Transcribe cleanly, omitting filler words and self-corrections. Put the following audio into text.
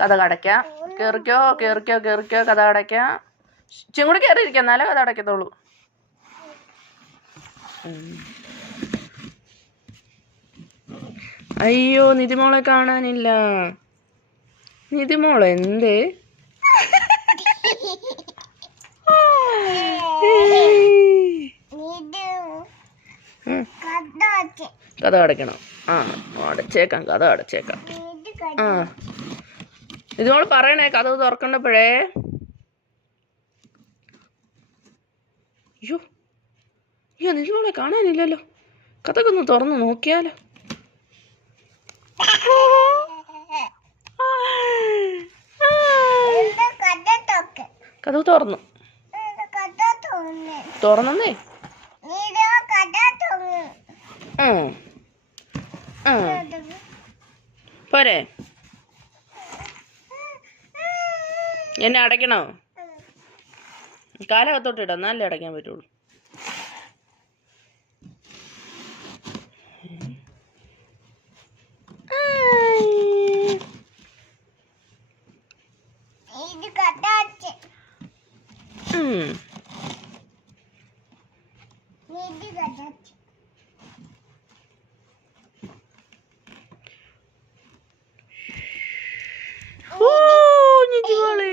കഥ അടയ്ക്കാം. കയറിക്കോ കയറിക്കോ കയറിക്കോ, കഥ അടയ്ക്കാം. ചിങ്ങൂടി കയറിയിരിക്കാം, എന്നാലേ കഥ അടയ്ക്കത്തുള്ളൂ. അയ്യോ, നിധിമോളെ കാണാനില്ല. നിധിമോളെ എന്തേ? കഥ അടയ്ക്കണം. അടച്ചേക്കാം, കഥ അടച്ചേക്കാം. നിധിമോള് പറയണേ കഥ തുറക്കണ്ടപ്പോഴേ. അയ്യോ അയ്യോ, നിധിമോളെ കാണാനില്ലല്ലോ. കഥയൊക്കെ ഒന്ന് തുറന്ന് നോക്കിയാലോ. കഥ തുറന്നു. തുറന്നേ. പോരെ, എന്നെ അടയ്ക്കണോ? കാലകത്തോട്ട് ഇടാം, എന്നാലേ അടയ്ക്കാൻ പറ്റുള്ളൂ. നിധിമോളെ